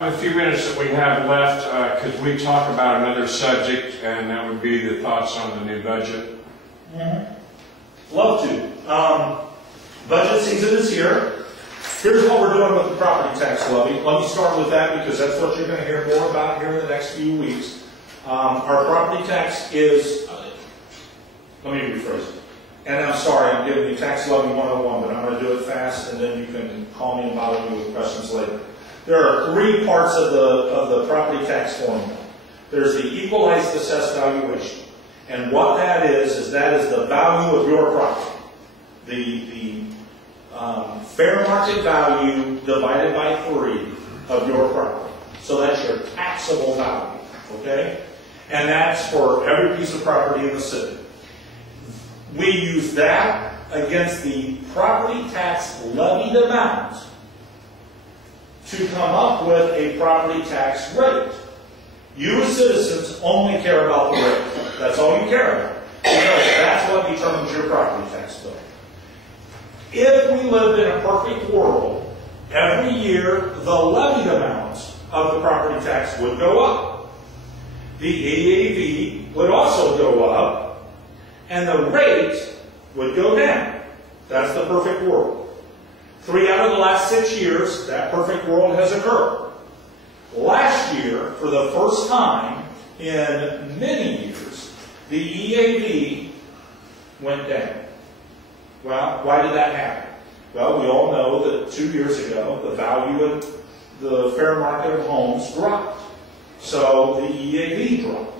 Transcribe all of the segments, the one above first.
A few minutes that we have left, could we talk about another subject, and that would be the thoughts on the new budget? Love to. Budget season is here. Here's what we're doing with the property tax levy. Let me start with that because that's what you're going to hear more about here in the next few weeks. Our property tax is, let me rephrase it. And I'm sorry, I'm giving you tax levy 101, but I'm going to do it fast, and then you can call me and bother me with questions later. There are three parts of the property tax formula. There's the equalized assessed valuation. And what that is that is the value of your property. The fair market value divided by 3 of your property. So that's your taxable value, okay? And that's for every piece of property in the city. We use that against the property tax levied amount to come up with a property tax rate. You as citizens only care about the rate. That's all you care about. Because that's what determines your property tax bill. If we lived in a perfect world, every year the levied amount of the property tax would go up. The EAV would also go up, and the rate would go down. That's the perfect world. 3 out of the last 6 years, that perfect world has occurred. Last year, for the first time in many years, the EAV went down. Well, why did that happen? Well, we all know that 2 years ago, the value of the fair market of homes dropped. So the EAV dropped.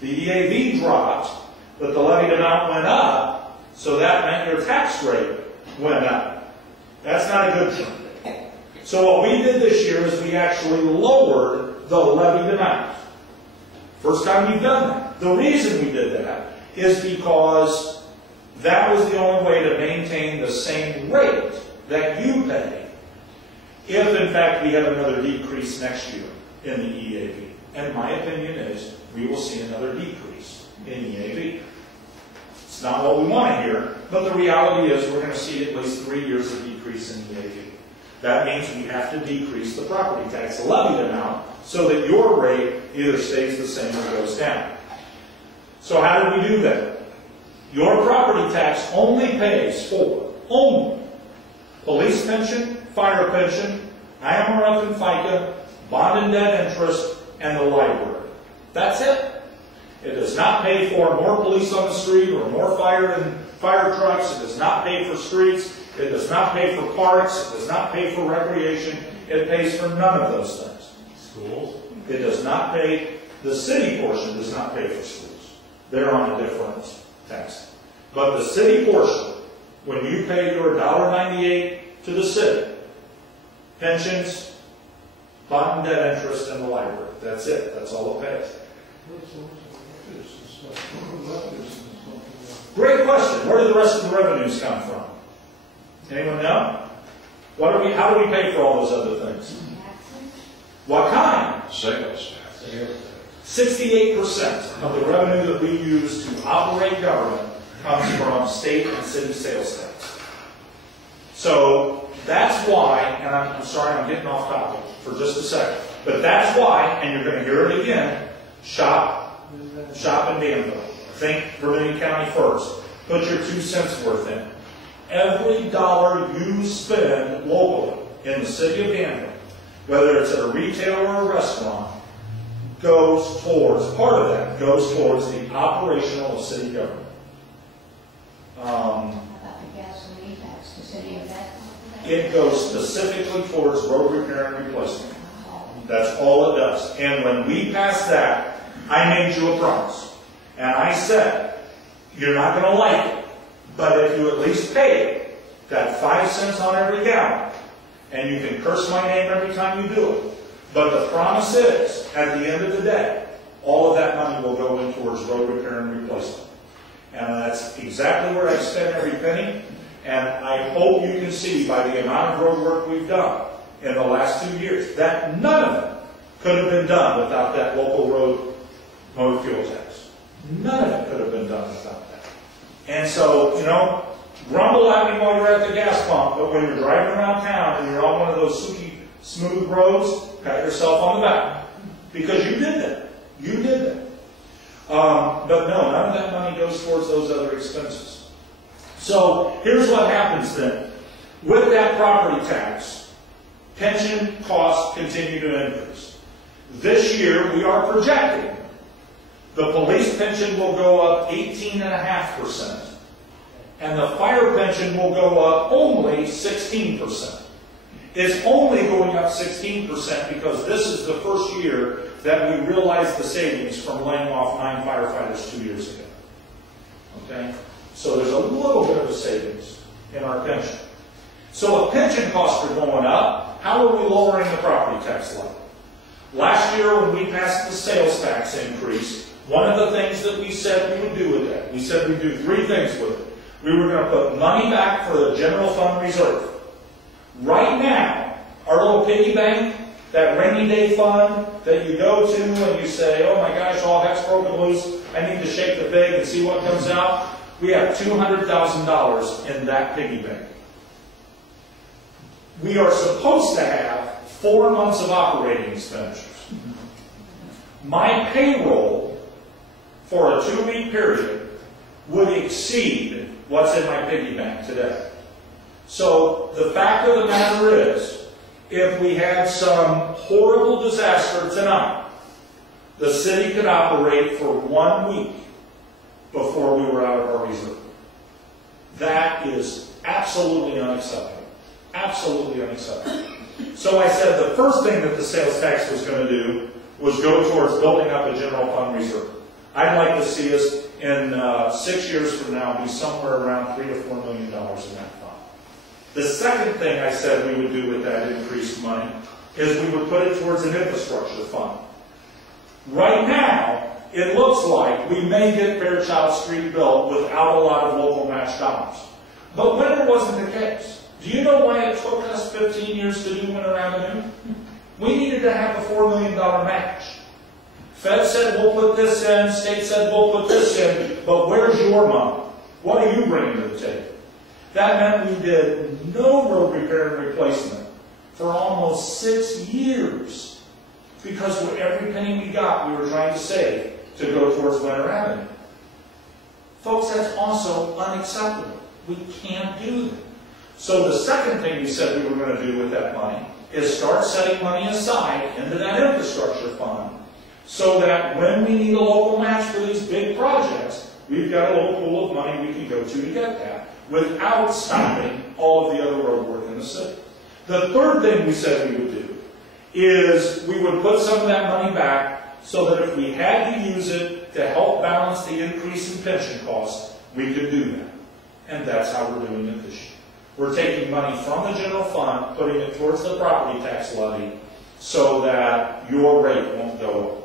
The EAV dropped, but the levied amount went up, so that meant your tax rate went up. That's not a good thing. So what we did this year is we actually lowered the levied amount. First time we've done that. The reason we did that is because that was the only way to maintain the same rate that you pay if, in fact, we have another decrease next year in the EAV. And my opinion is we will see another decrease in EAV. It's not what we want to hear, but the reality is we're going to see at least 3 years of decrease in EAV. That means we have to decrease the property tax levied amount so that your rate either stays the same or goes down. So how do we do that? Your property tax only pays for, police pension, fire pension, IMRF and FICA, bond and debt interest, and the library. That's it. It does not pay for more police on the street or more fire trucks. It does not pay for streets. It does not pay for parks. It does not pay for recreation. It pays for none of those things. Schools? It does not pay, the city portion does not pay for schools. They're on a different tax. But the city portion, when you pay your $1.98 to the city, pensions, bond and debt interest, and the library. That's it. That's all it pays. Great question. Where do the rest of the revenues come from? Anyone know? How do we pay for all those other things? What kind? Sales. 68% of the revenue that we use to operate government comes from state and city sales tax. So that's why, and I'm sorry I'm getting off topic for just a second, but that's why, and you're going to hear it again, shop in Danville. Think Vermilion County first. Put your 2 cents worth in. Every dollar you spend locally in the city of Danville, whether it's at a retailer or a restaurant, goes towards, part of that goes towards the operational of city government. How about the gasoline tax, the city of that? It goes specifically towards road repair and replacement. That's all it does. And when we passed that, I made you a promise. And I said, you're not going to like it, but if you at least pay that 5 cents on every gallon, and you can curse my name every time you do it, but the promise is, at the end of the day, all of that money will go in towards road repair and replacement. And that's exactly where I spend every penny, and I hope you can see by the amount of road work we've done in the last 2 years, that none of it could have been done without that local road motor fuel tax. None of it could have been done without that. And so, grumble at me while you're at the gas pump, but when you're driving around town and you're on one of those smooth roads, pat yourself on the back. Because you did that. You did that. But no, none of that money goes towards those other expenses. So here's what happens then. With that property tax, pension costs continue to increase. This year we are projecting the police pension will go up 18.5%, and the fire pension will go up only 16%. It's only going up 16% because this is the first year that we realized the savings from laying off 9 firefighters 2 years ago. Okay? So there's a little bit of a savings in our pension. So if pension costs are going up, how are we lowering the property tax level? Last year when we passed the sales tax increase, one of the things that we said we would do with that, we said we'd do 3 things with it. We were going to put money back for the general fund reserve. Right now, our little piggy bank, that rainy day fund that you go to and you say, oh my gosh, all heck's broken loose, I need to shake the pig and see what comes out. We have $200,000 in that piggy bank. We are supposed to have 4 months of operating expenditures. My payroll for a 2-week period would exceed what's in my piggy bank today. So the fact of the matter is, if we had some horrible disaster tonight, the city could operate for 1 week before we were out of our reserve. That is absolutely unacceptable. Absolutely unacceptable. So I said the first thing that the sales tax was going to do was go towards building up a general fund reserve. I'd like to see us in 6 years from now be somewhere around $3 to $4 million in that fund. The second thing I said we would do with that increased money is we would put it towards an infrastructure fund. Right now, it looks like we may get Fairchild Street built without a lot of local match dollars. But Winter wasn't the case. Do you know why it took us 15 years to do Winter Avenue? We needed to have a $4 million match. Fed said we'll put this in, state said we'll put this in, but where's your money? What are you bringing to the table? That meant we did no road repair and replacement for almost 6 years because with every penny we got, we were trying to save to go towards Winter Avenue. Folks, that's also unacceptable. We can't do that. So the second thing we said we were going to do with that money is start setting money aside into that infrastructure fund so that when we need a local match for these big projects, we've got a little pool of money we can go to get that without stopping all of the other road work in the city. The third thing we said we would do is we would put some of that money back so that if we had to use it to help balance the increase in pension costs, we could do that. And that's how we're doing it this year. We're taking money from the general fund, putting it towards the property tax levy so that your rate won't go up.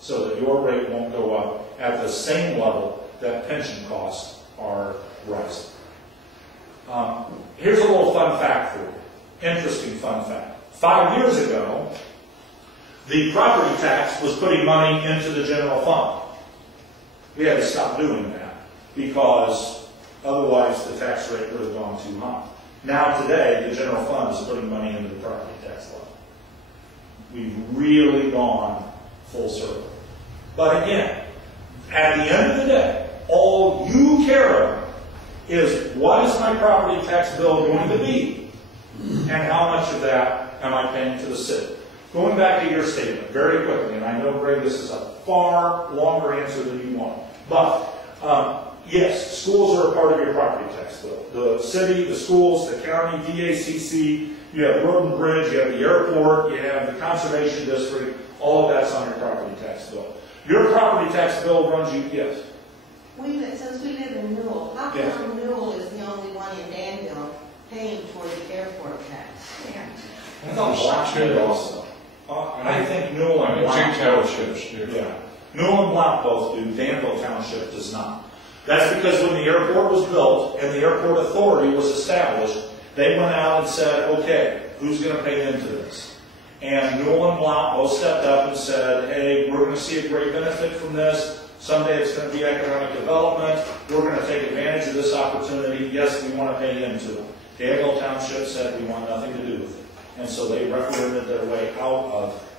So that your rate won't go up at the same level that pension costs are rising. Here's a little fun fact for you. Interesting fun fact. 5 years ago, the property tax was putting money into the general fund. We had to stop doing that because otherwise the tax rate would have gone too high. Now today, the general fund is putting money into the property tax levy. We've really gone full circle. But again, at the end of the day, all you care about is what is my property tax bill going to be and how much of that am I paying to the city. Going back to your statement very quickly, and I know, Greg, this is a far longer answer than you want, but yes, schools are a part of your property tax bill. The city, the schools, the county, DACC, you have road and bridge, you have the airport, you have the conservation district, all of that's on your property tax bill. Your property tax bill runs you, yes? Since we live in Newell, how come Newell is the only one in Danville paying for the airport tax? I thought Blackfield also. I think Newell and Blount townships do. Yeah. Newell and Blount both do. Danville Township does not. That's because when the airport was built and the airport authority was established, they went out and said, okay, who's going to pay into this? And Newell and Blount both stepped up and said, hey, we're going to see a great benefit from this. Someday it's going to be economic development. We're going to take advantage of this opportunity. Yes, we want to pay into it. Danville Township said we want nothing to do with it. and so they referended their way out of